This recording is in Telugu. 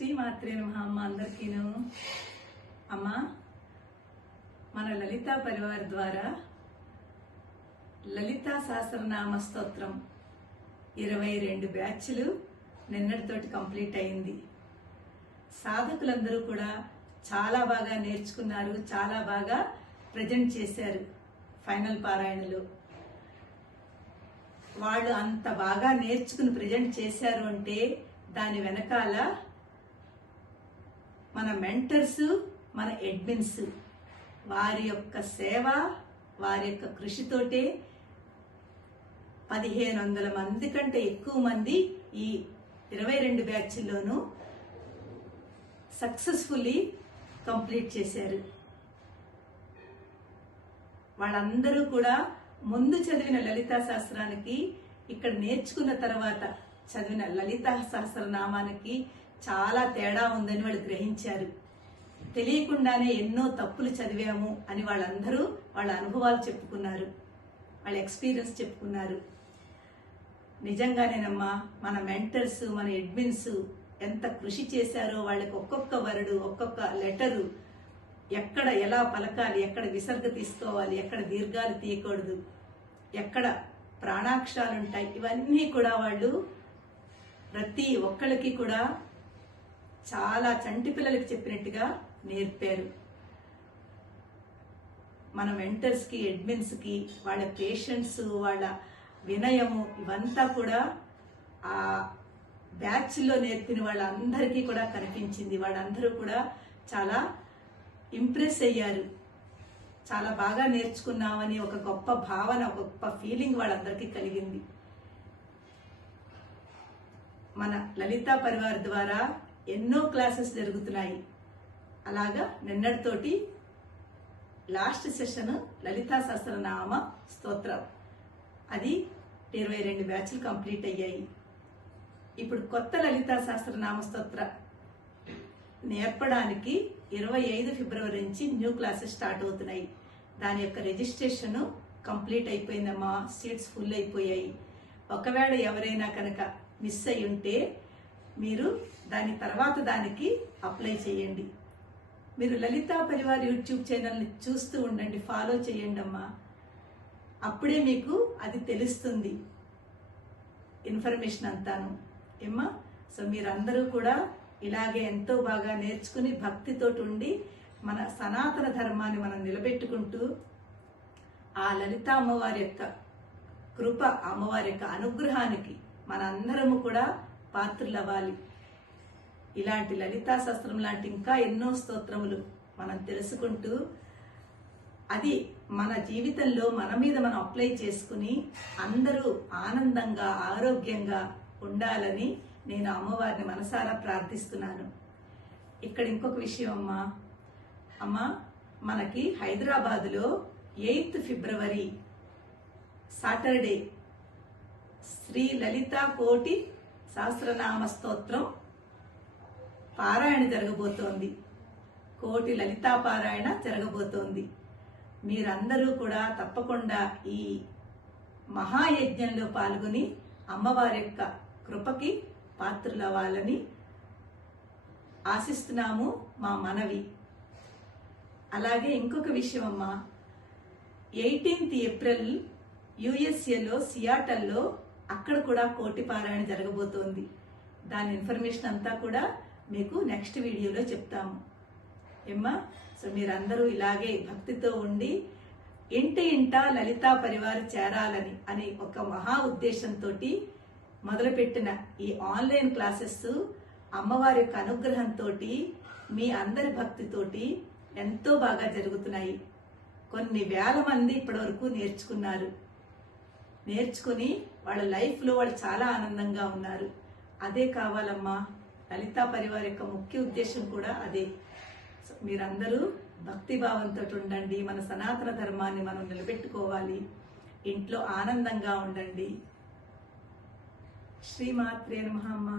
శ్రీమాత్రే నమః. అమ్మ అందరికీను. అమ్మ, మన లలితా పరివార్ ద్వారా లలితా సహస్రనామ స్తోత్రం 22 బ్యాచ్లు నిన్నటితోటి కంప్లీట్ అయింది. సాధకులందరూ కూడా చాలా బాగా నేర్చుకున్నారు, చాలా బాగా ప్రజెంట్ చేశారు. ఫైనల్ పారాయణలు వాళ్ళు అంత బాగా నేర్చుకుని ప్రజెంట్ చేశారు అంటే దాని వెనకాల మన మెంటర్స్, మన అడ్మిన్స్ వారి యొక్క సేవ, వారి యొక్క కృషితోటే 1500 మంది కంటే ఎక్కువ మంది ఈ 22 బ్యాచ్ల్లోనూ సక్సెస్ఫుల్లీ కంప్లీట్ చేశారు. వాళ్ళందరూ కూడా ముందు చదివిన లలితా శాస్త్రానికి ఇక్కడ నేర్చుకున్న తర్వాత చదివిన లలితా సహస్రనామానికి చాలా తేడా ఉందని వాళ్ళు గ్రహించారు. తెలియకుండానే ఎన్నో తప్పులు చదివాము అని వాళ్ళందరూ వాళ్ళ అనుభవాలు చెప్పుకున్నారు, వాళ్ళ ఎక్స్పీరియన్స్ చెప్పుకున్నారు. నిజంగానేనమ్మా, మన మెంటర్స్, మన అడ్మిన్స్ ఎంత కృషి చేశారో. వాళ్ళకి ఒక్కొక్క వర్డు, ఒక్కొక్క లెటరు ఎక్కడ ఎలా పలకాలి, ఎక్కడ విసర్గ తీసుకోవాలి, ఎక్కడ దీర్ఘాలు తీయకూడదు, ఎక్కడ ప్రాణాక్షరాలు ఉంటాయి, ఇవన్నీ కూడా వాళ్ళు ప్రతి ఒక్కళ్ళకి కూడా చాలా చంటి పిల్లలకి చెప్పినట్టుగా నేర్పారు. మన మెంటర్స్కి, అడ్మిన్స్కి వాళ్ళ పేషెన్స్, వాళ్ళ వినయము ఇవంతా కూడా ఆ బ్యాచ్లో నేర్పిన వాళ్ళందరికీ కూడా కనిపించింది. వాళ్ళందరూ కూడా చాలా ఇంప్రెస్ అయ్యారు. చాలా బాగా నేర్చుకున్నామని ఒక గొప్ప భావన, ఒక గొప్ప ఫీలింగ్ వాళ్ళందరికీ కలిగింది. మన లలితా పరివార్ ద్వారా ఎన్నో క్లాసెస్ జరుగుతున్నాయి. అలాగా నిన్నటితోటి లాస్ట్ సెషన్ లలితా సహస్రనామ స్తోత్రం, అది 22 బ్యాచ్లు కంప్లీట్ అయ్యాయి. ఇప్పుడు కొత్త లలితా సహస్రనామ స్తోత్ర నేర్పడానికి 25 ఫిబ్రవరి నుంచి న్యూ క్లాసెస్ స్టార్ట్ అవుతున్నాయి. దాని యొక్క రిజిస్ట్రేషన్ కంప్లీట్ అయిపోయిందమ్మా. సీట్స్ ఫుల్ అయిపోయాయి. ఒకవేళ ఎవరైనా కనుక మిస్ అయి ఉంటే మీరు దాని తర్వాత దానికి అప్లై చేయండి. మీరు లలితా పరివార్ యూట్యూబ్ ఛానల్ని చూస్తూ ఉండండి, ఫాలో చేయండి అమ్మా. అప్పుడే మీకు అది తెలుస్తుంది, ఇన్ఫర్మేషన్ అంతాను ఏమ్మా. సో మీరందరూ కూడా ఇలాగే ఎంతో బాగా నేర్చుకుని భక్తితోటి ఉండి మన సనాతన ధర్మాన్ని మనం నిలబెట్టుకుంటూ ఆ లలితా అమ్మవారి యొక్క కృప, అమ్మవారి యొక్క అనుగ్రహానికి మనందరము కూడా పాత్రులవ్వాలి. ఇలాంటి లలితా శాస్త్రం లాంటి ఇంకా ఎన్నో స్తోత్రములు మనం తెలుసుకుంటూ అది మన జీవితంలో మన మీద మనం అప్లై చేసుకుని అందరూ ఆనందంగా, ఆరోగ్యంగా ఉండాలని నేను అమ్మవారిని మనసారా ప్రార్థిస్తున్నాను. ఇక్కడ ఇంకొక విషయం అమ్మా, మనకి హైదరాబాదులో 8th ఫిబ్రవరి సాటర్డే శ్రీ లలితా కోటి సహస్రనామ స్తోత్రం పారాయణ జరగబోతోంది. కోటి లలితా పారాయణ జరగబోతోంది. మీరందరూ కూడా తప్పకుండా ఈ మహాయజ్ఞంలో పాల్గొని అమ్మవారి యొక్క కృపకి పాత్రులవ్వాలని ఆశిస్తున్నాము, మా మనవి. అలాగే ఇంకొక విషయం అమ్మా, 18th ఏప్రిల్ యుఎస్ఏలో సియాటల్లో అక్కడ కూడా కోటి పారాయణ జరగబోతోంది. దాని ఇన్ఫర్మేషన్ అంతా కూడా మీకు నెక్స్ట్ వీడియోలో చెప్తాము ఏమ్మా. సో మీరందరూ ఇలాగే భక్తితో ఉండి ఇంట లలితా పరివార్ చేరాలని అని ఒక మహా ఉద్దేశంతో మొదలుపెట్టిన ఈ ఆన్లైన్ క్లాసెస్ అమ్మవారి యొక్క అనుగ్రహంతో మీ అందరి భక్తితోటి ఎంతో బాగా జరుగుతున్నాయి. కొన్ని వేల మంది ఇప్పటివరకు నేర్చుకుని వాళ్ళ లైఫ్లో వాళ్ళు చాలా ఆనందంగా ఉన్నారు. అదే కావాలమ్మా. లలితా పరివార్ యొక్క ముఖ్య ఉద్దేశం కూడా అదే. మీరందరూ భక్తిభావంతో ఉండండి. మన సనాతన ధర్మాన్ని మనం నిలబెట్టుకోవాలి. ఇంట్లో ఆనందంగా ఉండండి. శ్రీమాత్రే నమః అమ్మా.